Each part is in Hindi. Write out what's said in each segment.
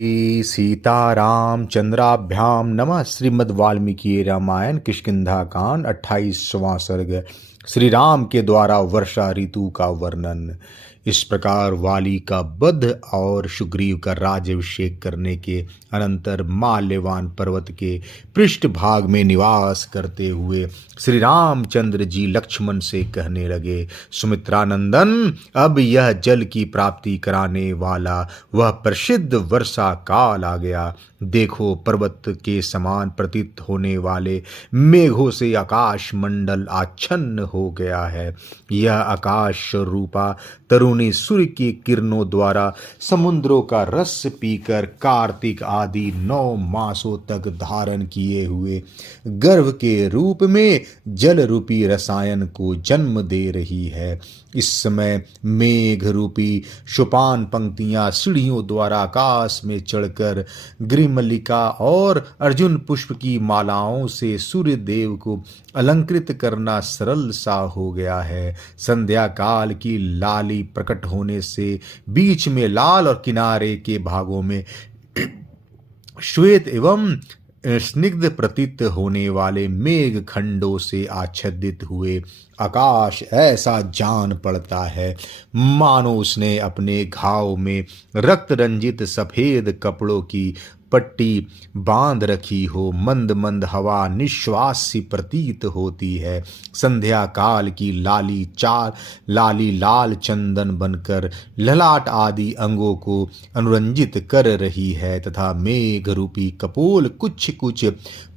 सीताराम चंद्राभ्याम नमः। श्रीमद् वाल्मीकि रामायण किष्किंधा कांड 28वां सर्ग। श्री राम के द्वारा वर्षा ऋतु का वर्णन। इस प्रकार वाली का वध और सुग्रीव का राज्याभिषेक करने के अनंतर माल्यवान पर्वत के पृष्ठभाग में निवास करते हुए श्री रामचंद्र जी लक्ष्मण से कहने लगे, सुमित्रानंदन, अब यह जल की प्राप्ति कराने वाला वह प्रसिद्ध वर्षा काल आ गया। देखो, पर्वत के समान प्रतीत होने वाले मेघों से आकाश मंडल आच्छन्न हो गया है। यह आकाश रूपा तरुणी सूर्य की किरणों द्वारा समुद्रों का रस पीकर कार्तिक आदि 9 मासों तक धारण किए हुए गर्भ के रूप में जल रूपी रसायन को जन्म दे रही है। इस समय मेघ रूपी सोपान पंक्तियां सीढ़ियों द्वारा आकाश में चढ़कर ग्रीमल्लिका और अर्जुन पुष्प की मालाओं से सूर्य देव को अलंकृत करना सरल सा हो गया है। संध्या काल की लाली प्रकट होने से बीच में लाल और किनारे के भागों में श्वेत एवं स्निग्ध प्रतीत होने वाले मेघ खंडों से आच्छादित हुए आकाश ऐसा जान पड़ता है मानो उसने अपने घाव में रक्त रंजित सफेद कपड़ों की पट्टी बांध रखी हो। मंद मंद हवा निश्वास सी प्रतीत होती है। संध्या काल की लाली लाल चंदन बनकर ललाट आदि अंगों को अनुरंजित कर रही है तथा मेघ रूपी कपोल कुछ कुछ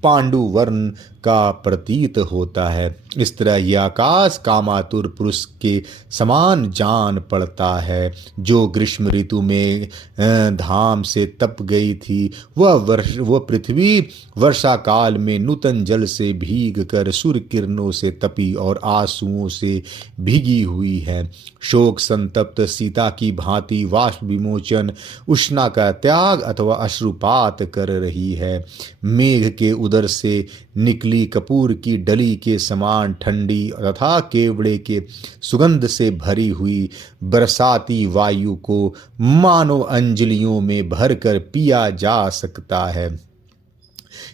पांडु वर्ण का प्रतीत होता है। इस तरह यह आकाश कामातुर पुरुष के समान जान पड़ता है। जो ग्रीष्म ऋतु में धाम से तप गई थी वह पृथ्वी वर्षा काल में नूतन जल से भीग कर सूर्य किरणों से तपी और आंसुओं से भीगी हुई है। शोक संतप्त सीता की भांति वाष्प विमोचन उष्णा का त्याग अथवा अश्रुपात कर रही है। मेघ के उदर से निकली कपूर की डली के समान ठंडी तथा केवड़े के सुगंध से भरी हुई बरसाती वायु को मानो अंजलियों में भरकर पिया जा सकता है।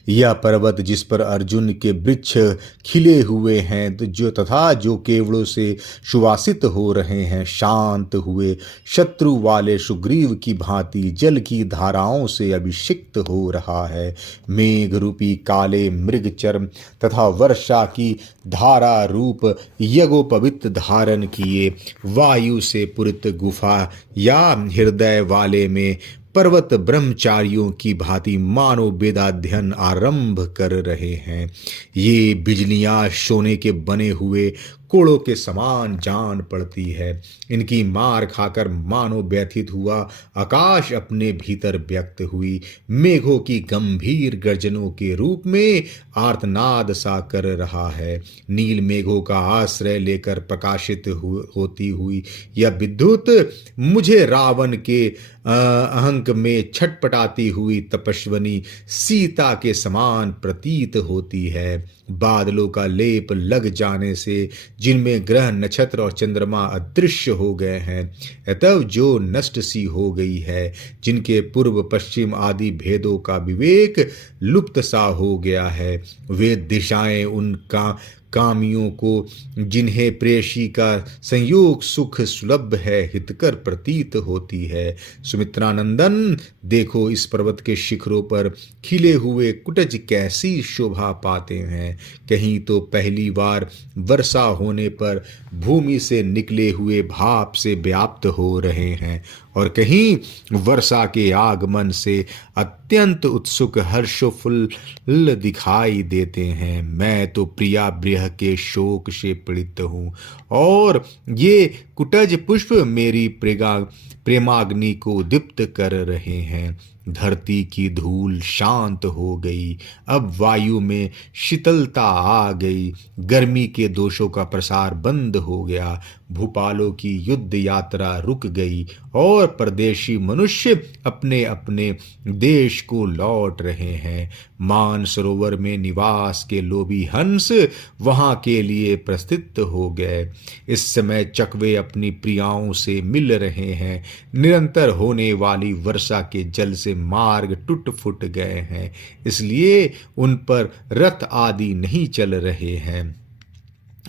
यह पर्वत जिस पर अर्जुन के वृक्ष खिले हुए हैं जो केवड़ों से सुवासित हो रहे हैं, शांत हुए शत्रु वाले सुग्रीव की भांति जल की धाराओं से अभिषिक्त हो रहा है। मेघ रूपी काले मृग चर्म तथा वर्षा की धारा रूप यज्ञोपवीत धारण किए वायु से पूरित गुफा या हृदय वाले में पर्वत ब्रह्मचारियों की भांति मानो वेदाध्ययन आरंभ कर रहे हैं। ये बिजलियां सोने के बने हुए कोड़ों के समान जान पड़ती है। इनकी मार खाकर मानो व्यथित हुआ आकाश अपने भीतर व्यक्त हुई मेघों की गंभीर गर्जनों के रूप में आर्तनाद सा कर रहा है। नील मेघों का आश्रय लेकर प्रकाशित होती हुई यह विद्युत मुझे रावण के अहंक में छटपटाती हुई तपस्विनी सीता के समान प्रतीत होती है। बादलों का लेप लग जाने से जिनमें ग्रह नक्षत्र और चंद्रमा अदृश्य हो गए हैं, अतः जो नष्ट सी हो गई है, जिनके पूर्व पश्चिम आदि भेदों का विवेक लुप्त सा हो गया है, वे दिशाएं उनका कामियों को जिन्हें प्रेयसी का संयोग सुख सुलभ है हितकर प्रतीत होती है। सुमित्रानंदन, देखो इस पर्वत के शिखरों पर खिले हुए कुटज कैसी शोभा पाते हैं। कहीं तो पहली बार वर्षा होने पर भूमि से निकले हुए भाप से व्याप्त हो रहे हैं और कहीं वर्षा के आगमन से अत्यंत उत्सुक हर्षोल्लास दिखाई देते हैं। मैं तो प्रिया ब्रिह के शोक से पीड़ित हूँ और ये कुटज पुष्प मेरी प्रेमाग्नि को दीप्त कर रहे हैं। धरती की धूल शांत हो गई, अब वायु में शीतलता आ गई, गर्मी के दोषों का प्रसार बंद हो गया, भूपालों की युद्ध यात्रा रुक गई और और परदेशी मनुष्य अपने अपने देश को लौट रहे हैं। मानसरोवर में निवास के लोभी हंस वहां के लिए प्रस्थित हो गए। इस समय चकवे अपनी प्रियाओं से मिल रहे हैं। निरंतर होने वाली वर्षा के जल से मार्ग टूट फूट गए हैं, इसलिए उन पर रथ आदि नहीं चल रहे हैं।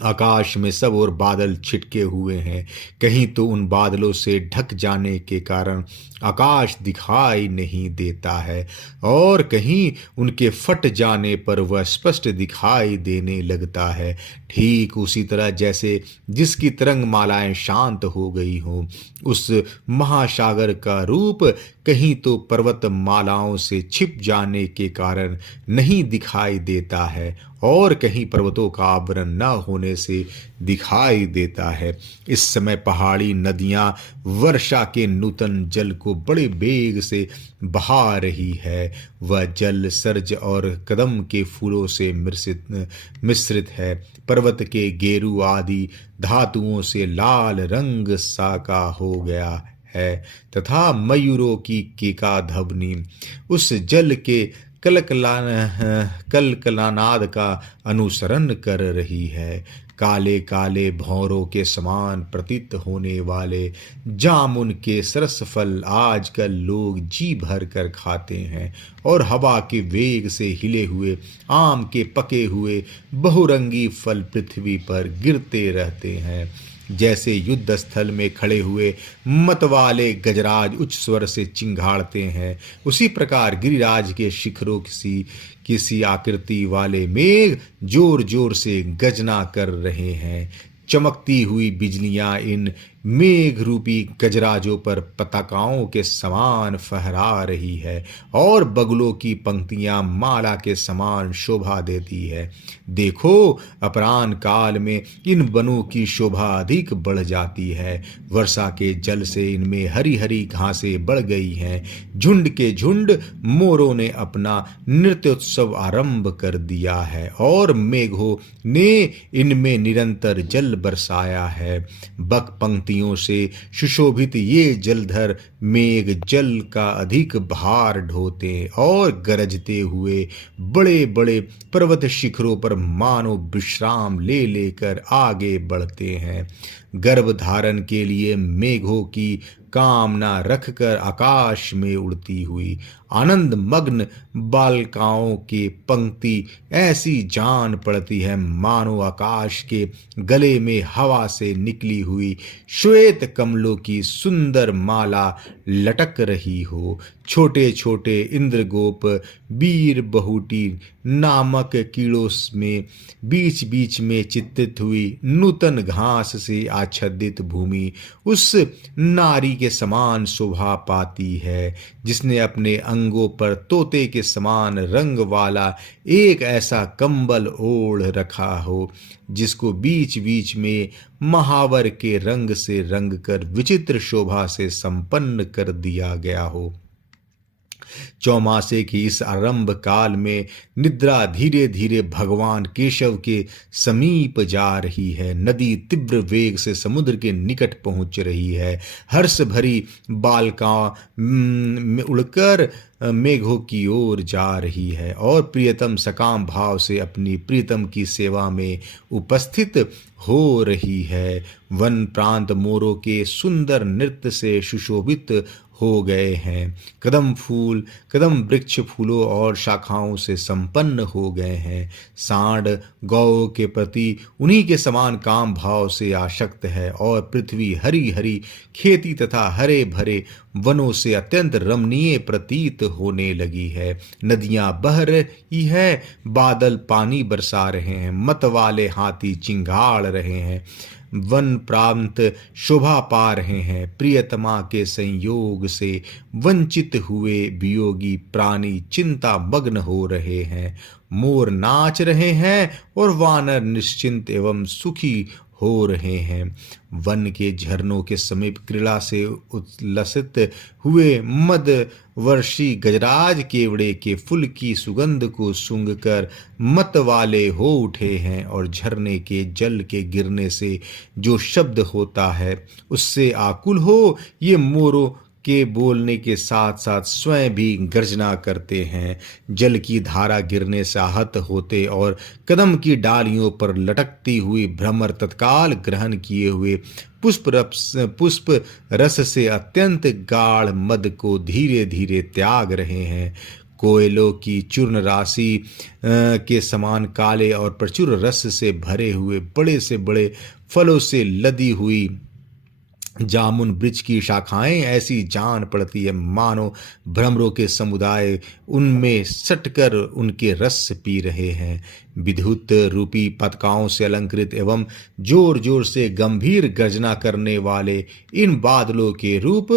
आकाश में सब ओर बादल छिटके हुए हैं। कहीं तो उन बादलों से ढक जाने के कारण आकाश दिखाई नहीं देता है, और कहीं उनके फट जाने पर वह स्पष्ट दिखाई देने लगता है। ठीक उसी तरह जैसे जिसकी तरंग मालाएं शांत हो गई हों। उस महासागर का रूप कहीं तो पर्वत मालाओं से छिप जाने के कारण नहीं दिखाई देता है, और कहीं पर्वतों का आवरण न होने से दिखाई देता है। इस समय पहाड़ी नदियां वर्षा के नूतन जल को बड़े वेग से बहा रही है। वह जल सरज और कदम के फूलों से मिश्रित है। पर्वत के गेरू आदि धातुओं से लाल रंग सा का हो गया है, तथा मयूरों की केका ध्वनि उस जल के कलकलानाद का अनुसरण कर रही है। काले काले भौरों के समान प्रतीत होने वाले जामुन के सरस फल आजकल लोग जी भर कर खाते हैं, और हवा के वेग से हिले हुए आम के पके हुए बहुरंगी फल पृथ्वी पर गिरते रहते हैं। जैसे युद्ध स्थल में खड़े हुए मतवाले गजराज उच्च स्वर से चिंघाड़ते हैं, उसी प्रकार गिरिराज के शिखरों किसी आकृति वाले मेघ जोर जोर से गर्जना कर रहे हैं। चमकती हुई बिजलियां इन मेघ रूपी गजराजों पर पताकाओं के समान फहरा रही है, और बगुलों की पंक्तियां माला के समान शोभा देती है। देखो, अपराह्न काल में इन वनों की शोभा अधिक बढ़ जाती है। वर्षा के जल से इनमें हरी हरी घासें बढ़ गई हैं। झुंड के झुंड मोरों ने अपना नृत्योत्सव आरंभ कर दिया है, और मेघों ने इनमें निरंतर जल बरसाया है। बक पंक्ति से सुशोभित ये जलधर मेघ जल का अधिक भार ढोते और गरजते हुए बड़े बड़े पर्वत शिखरों पर मानो विश्राम ले लेकर आगे बढ़ते हैं। गर्भ धारण के लिए मेघों की कामना रखकर आकाश में उड़ती हुई आनंद मग्न बालिकाओं की पंक्ति ऐसी जान पड़ती है मानो आकाश के गले में हवा से निकली हुई श्वेत कमलों की सुंदर माला लटक रही हो। छोटे छोटे इंद्रगोप वीर बहुटी नामक कीड़ों में बीच बीच में चित्रित हुई नूतन घास से आच्छादित भूमि उस नारी के समान शोभा पाती है, जिसने अपने अंगों पर तोते के समान रंग वाला एक ऐसा कंबल ओढ़ रखा हो, जिसको बीच बीच में महावर के रंग से रंग कर विचित्र शोभा से संपन्न कर दिया गया हो। चौमासे की इस आरंभ काल में निद्रा धीरे धीरे भगवान केशव के समीप जा रही है। नदी तीव्र वेग से समुद्र के निकट पहुंच रही है। हर्ष भरी बालका उड़कर मेघों की ओर जा रही है और प्रियतम सकाम भाव से अपनी प्रीतम की सेवा में उपस्थित हो रही है। वन प्रांत मोरों के सुंदर नृत्य से सुशोभित हो गए हैं। कदम वृक्ष फूलों और शाखाओं से संपन्न हो गए हैं। सांड गौ के प्रति उन्हीं के समान काम भाव से आसक्त है और पृथ्वी हरी हरी खेती तथा हरे भरे वनों से अत्यंत रमणीय प्रतीत होने लगी है। नदियां बह रही है, बादल पानी बरसा रहे हैं, मत वाले हाथी चिंगाड़ रहे हैं, वन प्रांत शोभा पा रहे हैं। प्रियतमा के संयोग से वंचित हुए वियोगी प्राणी चिंता मग्न हो रहे हैं। मोर नाच रहे हैं और वानर निश्चिंत एवं सुखी हो रहे हैं। वन के झरनों के समीप क्रीड़ा से उल्लसित हुए मद वर्षी गजराज केवड़े के फूल की सुगंध को सूंघकर मत वाले हो उठे हैं और झरने के जल के गिरने से जो शब्द होता है उससे आकुल हो ये मोरों के बोलने के साथ साथ स्वयं भी गर्जना करते हैं। जल की धारा गिरने से आहत होते और कदम की डालियों पर लटकती हुई भ्रमर तत्काल ग्रहण किए हुए पुष्प रस से अत्यंत गाढ़ मद को धीरे धीरे त्याग रहे हैं। कोयलों की चूर्ण राशि के समान काले और प्रचुर रस से भरे हुए बड़े से बड़े फलों से लदी हुई जामुन वृक्ष की शाखाएं ऐसी जान पड़ती है मानो भ्रमरों के समुदाय उनमें सटकर उनके रस पी रहे हैं। विद्युत रूपी पताकाओं से अलंकृत एवं जोर जोर से गंभीर गर्जना करने वाले इन बादलों के रूप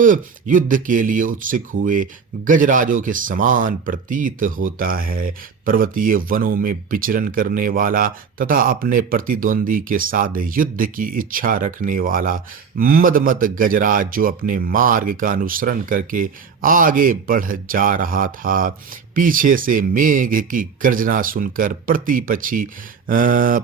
युद्ध के लिए उत्सुक हुए गजराजों के समान प्रतीत होता है। पर्वतीय वनों में विचरण करने वाला तथा अपने प्रतिद्वंदी के साथ युद्ध की इच्छा रखने वाला मदमत गजराज जो अपने मार्ग का अनुसरण करके आगे बढ़ जा रहा था, पीछे से मेघ की गर्जना सुनकर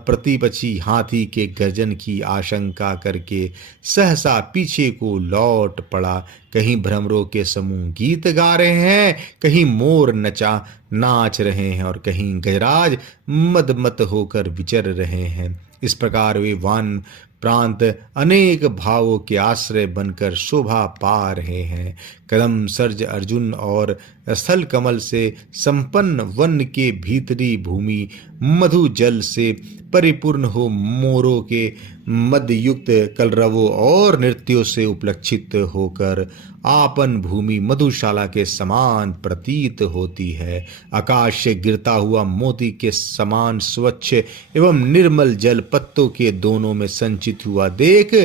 प्रतिपक्षी हाथी के गर्जन की आशंका करके सहसा पीछे को लौट पड़ा। कहीं भ्रमरों के समूह गीत गा रहे हैं, कहीं मोर नाच रहे हैं और कहीं गजराज मदमत होकर विचर रहे हैं। इस प्रकार वे वन प्रांत अनेक भावों के आश्रय बनकर शोभा पा रहे हैं। कदम सर्ज अर्जुन और स्थल कमल से संपन्न वन के भीतरी भूमि मधु जल से परिपूर्ण हो मोरों के मदयुक्त कलरवों और नृत्यों से उपलक्षित होकर आपन भूमि मधुशाला के समान प्रतीत होती है। आकाश से गिरता हुआ मोती के समान स्वच्छ एवं निर्मल जल पत्तों के दोनों में संचित हुआ देख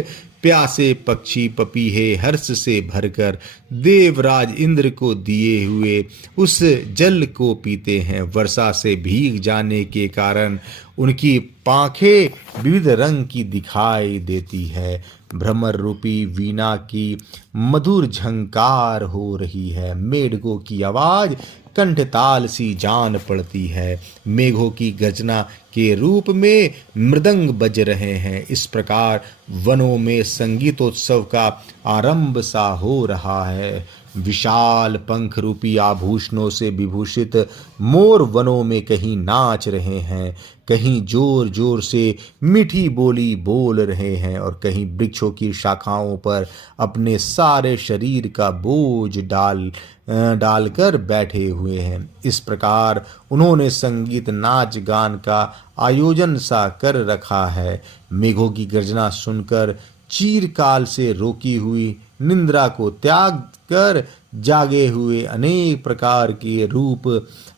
प्यासे पक्षी पपीहे हर्ष से भरकर देवराज इंद्र को दिए हुए उस जल को पीते हैं। वर्षा से भीग जाने के कारण उनकी पांखें विविध रंग की दिखाई देती है। भ्रमर रूपी वीणा की मधुर झंकार हो रही है। मेढकों की आवाज कंठताल सी जान पड़ती है। मेघों की गर्जना के रूप में मृदंग बज रहे हैं। इस प्रकार वनों में संगीतोत्सव का आरंभ सा हो रहा है। विशाल पंख रूपी आभूषणों से विभूषित मोर वनों में कहीं नाच रहे हैं, कहीं जोर जोर से मीठी बोली बोल रहे हैं और कहीं वृक्षों की शाखाओं पर अपने सारे शरीर का बोझ डालकर बैठे हुए हैं। इस प्रकार उन्होंने संगीत नाच गान का आयोजन सा कर रखा है। मेघों की गर्जना सुनकर चीरकाल से रोकी हुई निंद्रा को त्याग कर जागे हुए अनेक प्रकार के रूप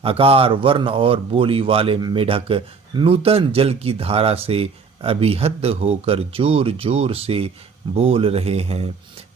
आकार वर्ण और बोली वाले मेढक नूतन जल की धारा से अभिहत होकर जोर जोर से बोल रहे हैं।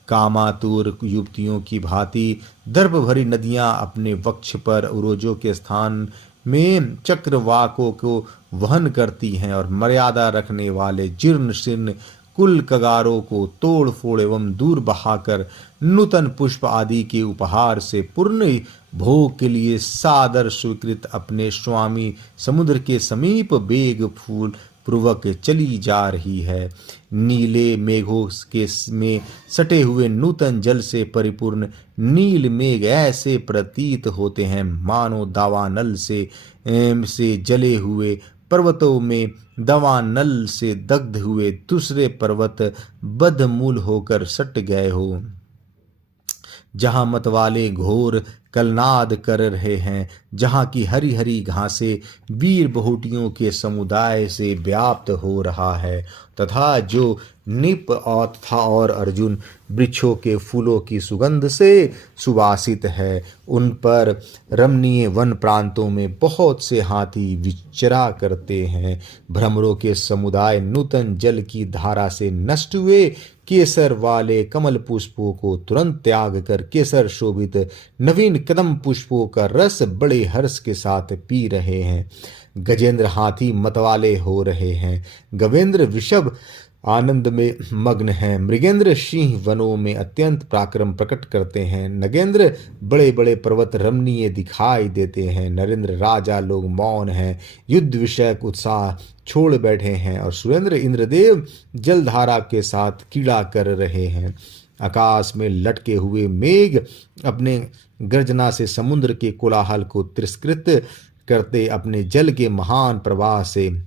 कामातुर युवतियों की भांति दर्प भरी नदियां अपने वक्ष पर उरोजों के स्थान में चक्रवाकों को वहन करती हैं और मर्यादा रखने वाले जीर्ण शीर्ण कुल कगारों को तोड़ फोड़ एवं दूर बहाकर नूतन पुष्प आदि के उपहार से पूर्ण भोग के लिए सादर स्वीकृत अपने स्वामी समुद्र के समीप बेग फूल पूर्वक चली जा रही है। नीले मेघों के में सटे हुए नूतन जल से परिपूर्ण नील मेघ ऐसे प्रतीत होते हैं मानो दावानल से जले हुए पर्वतों में दावानल से दग्ध हुए दूसरे पर्वत बदमूल होकर सट गए हो। जहां मतवाले घोर कलनाद कर रहे हैं, जहां की हरी हरी घासें वीर बहुटियों के समुदाय से व्याप्त हो रहा है तथा जो निप और अर्जुन वृक्षों के फूलों की सुगंध से सुवासित है, उन पर रमणीय वन प्रांतों में बहुत से हाथी विचरा करते हैं। भ्रमरों के समुदाय नूतन जल की धारा से नष्ट हुए केसर वाले कमल पुष्पों को तुरंत त्याग कर केसर शोभित नवीन कदम पुष्पों का रस बड़े हर्ष के साथ पी रहे हैं। गजेंद्र हाथी मतवाले हो रहे हैं, गवेंद्र वृषभ आनंद में मग्न हैं, मृगेंद्र सिंह वनों में अत्यंत पराक्रम प्रकट करते हैं, नगेंद्र बड़े बड़े पर्वत रमणीय दिखाई देते हैं, नरेंद्र राजा लोग मौन हैं, युद्ध विषयक उत्साह छोड़ बैठे हैं और सुरेंद्र इंद्रदेव जलधारा के साथ क्रीड़ा कर रहे हैं। आकाश में लटके हुए मेघ अपने गर्जना से समुद्र के कोलाहल को तिरस्कृत करते अपने जल के महान प्रवाह से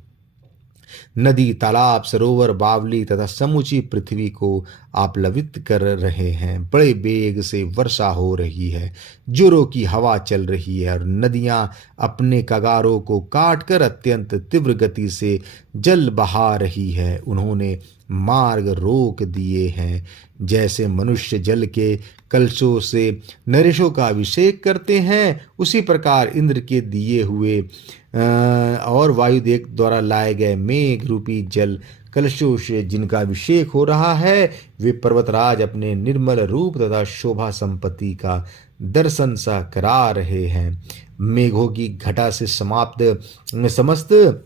नदी, तालाब, सरोवर, बावली तथा समूची पृथ्वी को आप्लावित कर रहे हैं। बड़े वेग से वर्षा हो रही है, जोरों की हवा चल रही है और नदियां अपने कगारों को काटकर अत्यंत तीव्र गति से जल बहा रही है। उन्होंने मार्ग रोक दिए हैं। जैसे मनुष्य जल के कलशों से नरेशों का अभिषेक करते हैं, उसी प्रकार इंद्र के दिए हुए और वायुदेव द्वारा लाए गए मेघ रूपी जल कलशों से जिनका अभिषेक हो रहा है, वे पर्वतराज अपने निर्मल रूप तथा शोभा संपत्ति का दर्शन सा करा रहे हैं। मेघों की घटा से समस्त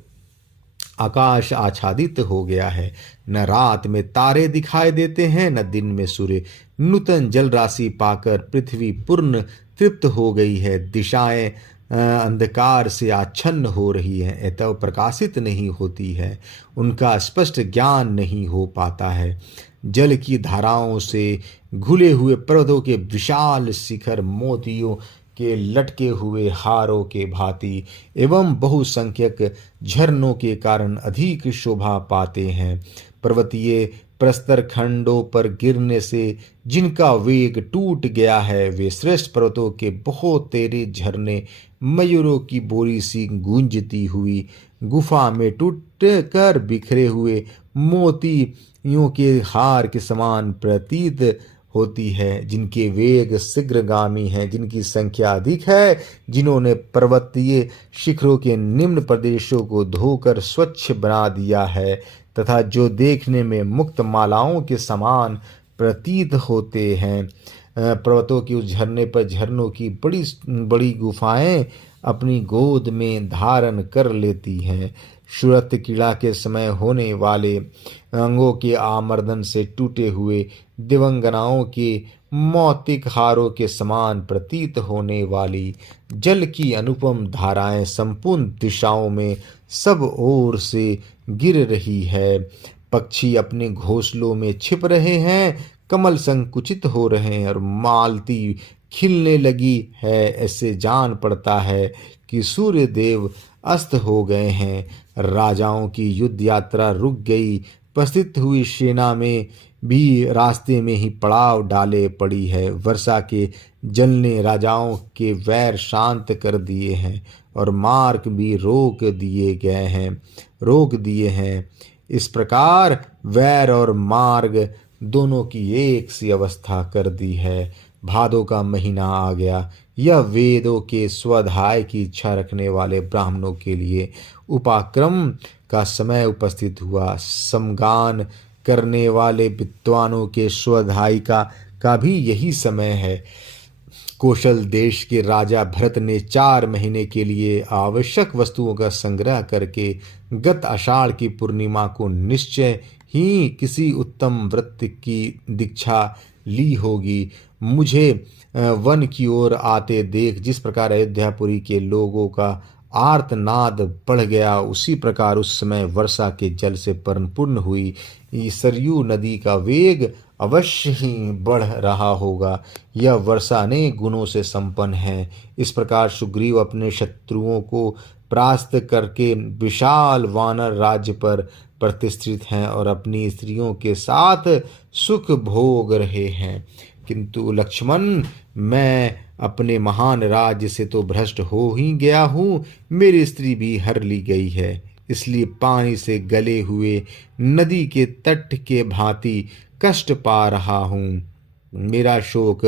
आकाश आच्छादित हो गया है। न रात में तारे दिखाई देते हैं, न दिन में सूर्य। नूतन जल राशि पाकर पृथ्वी पूर्ण तृप्त हो गई है। दिशाएं अंधकार से आच्छन्न हो रही हैं, अतः प्रकाशित नहीं होती है। उनका स्पष्ट ज्ञान नहीं हो पाता है। जल की धाराओं से घुले हुए पर्वतों के विशाल शिखर मोतियों के लटके हुए हारों के भांति एवं बहुसंख्यक झरनों के कारण अधिक शोभा पाते हैं। पर्वतीय प्रस्तर खंडों पर गिरने से जिनका वेग टूट गया है, वे श्रेष्ठ पर्वतों के बहुत तेरे झरने मयूरों की बोली सी गूंजती हुई गुफा में टूट कर बिखरे हुए मोतियों के हार के समान प्रतीत होती है। जिनके वेग शीघ्रगामी हैं, जिनकी संख्या अधिक है, जिन्होंने पर्वतीय शिखरों के निम्न प्रदेशों को धोकर स्वच्छ बना दिया है तथा जो देखने में मुक्त मालाओं के समान प्रतीत होते हैं। पर्वतों के उस झरने पर झरनों की बड़ी बड़ी गुफाएं अपनी गोद में धारण कर लेती हैं। शुरत कीड़ा के समय होने वाले अंगों के आमर्दन से टूटे हुए दिवंगनाओं के मौतिक हारों के समान प्रतीत होने वाली जल की अनुपम धाराएं संपूर्ण दिशाओं में सब ओर से गिर रही है। पक्षी अपने घोंसलों में छिप रहे हैं, कमल संकुचित हो रहे हैं और मालती खिलने लगी है। ऐसे जान पड़ता है कि सूर्य देव अस्त हो गए हैं। राजाओं की युद्ध यात्रा रुक गई। उपस्थित हुई सेना में भी रास्ते में ही पड़ाव डाले पड़ी है। वर्षा के जल ने राजाओं के वैर शांत कर दिए हैं और मार्ग भी रोक दिए हैं। इस प्रकार वैर और मार्ग दोनों की एक सी अवस्था कर दी है। भादों का महीना आ गया। यह वेदों के स्वाध्याय की इच्छा रखने वाले ब्राह्मणों के लिए उपाक्रम का समय उपस्थित हुआ। समगान करने वाले विद्वानों के स्वाध्याय का भी यही समय है। कौशल देश के राजा भरत ने 4 महीने के लिए आवश्यक वस्तुओं का संग्रह करके गत आषाढ़ की पूर्णिमा को निश्चय ही किसी उत्तम व्रत की दीक्षा ली होगी। मुझे वन की ओर आते देख जिस प्रकार अयोध्यापुरी के लोगों का आर्तनाद बढ़ गया, उसी प्रकार उस समय वर्षा के जल से परिपूर्ण हुई सरयू नदी का वेग अवश्य ही बढ़ रहा होगा। यह वर्षा अनेक गुणों से संपन्न है। इस प्रकार सुग्रीव अपने शत्रुओं को परास्त करके विशाल वानर राज्य पर प्रतिष्ठित हैं और अपनी स्त्रियों के साथ सुख भोग रहे हैं। किंतु लक्ष्मण, मैं अपने महान राज्य से तो भ्रष्ट हो ही गया हूँ, मेरी स्त्री भी हर ली गई है। इसलिए पानी से गले हुए नदी के तट के भांति कष्ट पा रहा हूँ। मेरा शोक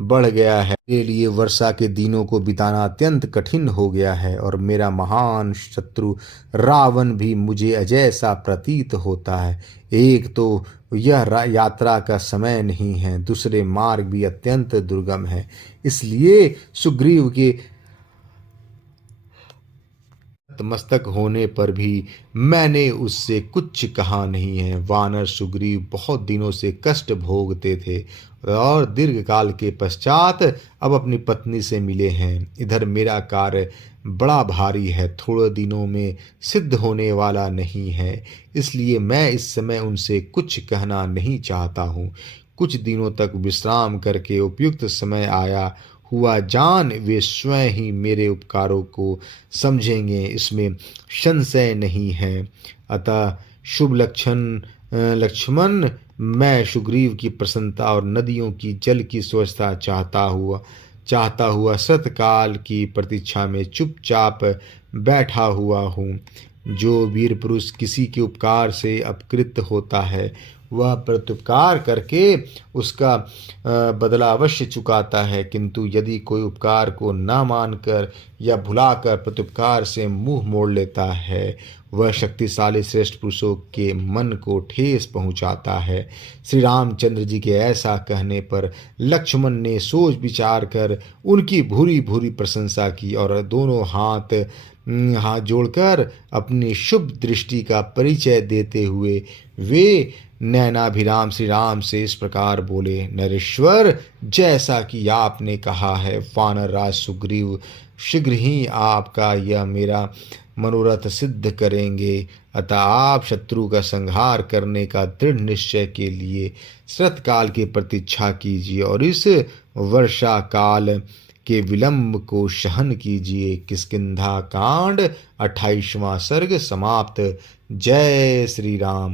बढ़ गया है। मेरे लिए वर्षा के दिनों को बिताना अत्यंत कठिन हो गया है और मेरा महान शत्रु रावण भी मुझे अजय सा प्रतीत होता है। एक तो यह यात्रा का समय नहीं है, दूसरे मार्ग भी अत्यंत दुर्गम है। इसलिए सुग्रीव के नतमस्तक होने पर भी मैंने उससे कुछ कहा नहीं है। वानर सुग्रीव बहुत दिनों से कष्ट भोगते थे और दीर्घ काल के पश्चात अब अपनी पत्नी से मिले हैं। इधर मेरा कार्य बड़ा भारी है, थोड़े दिनों में सिद्ध होने वाला नहीं है, इसलिए मैं इस समय उनसे कुछ कहना नहीं चाहता हूँ। कुछ दिनों तक विश्राम करके उपयुक्त समय आया हुआ जान वे स्वयं ही मेरे उपकारों को समझेंगे, इसमें संशय नहीं है। अतः शुभ लक्ष्मण, मैं सुग्रीव की प्रसन्नता और नदियों की जल की स्वच्छता चाहता हुआ सतकाल की प्रतीक्षा में चुपचाप बैठा हुआ हूँ। जो वीर पुरुष किसी के उपकार से अपकृत होता है वह प्रत्युपकार करके उसका बदला अवश्य चुकाता है, किंतु यदि कोई उपकार को न मानकर या भुलाकर प्रत्युपकार से मुंह मोड़ लेता है वह शक्तिशाली श्रेष्ठ पुरुषों के मन को ठेस पहुंचाता है। श्री रामचंद्र जी के ऐसा कहने पर लक्ष्मण ने सोच विचार कर उनकी भूरी भूरी प्रशंसा की और दोनों हाथ जोड़कर अपनी शुभ दृष्टि का परिचय देते हुए वे नैनाभिराम श्री राम से इस प्रकार बोले। नरेश्वर, जैसा कि आपने कहा है वानर राज सुग्रीव शीघ्र ही आपका यह मेरा मनोरथ सिद्ध करेंगे। अतः आप शत्रु का संहार करने का दृढ़ निश्चय के लिए शरतकाल की प्रतीक्षा कीजिए और इस वर्षा काल के विलंब को सहन कीजिए। किष्किंधा कांड 28वां सर्ग समाप्त। जय श्री राम।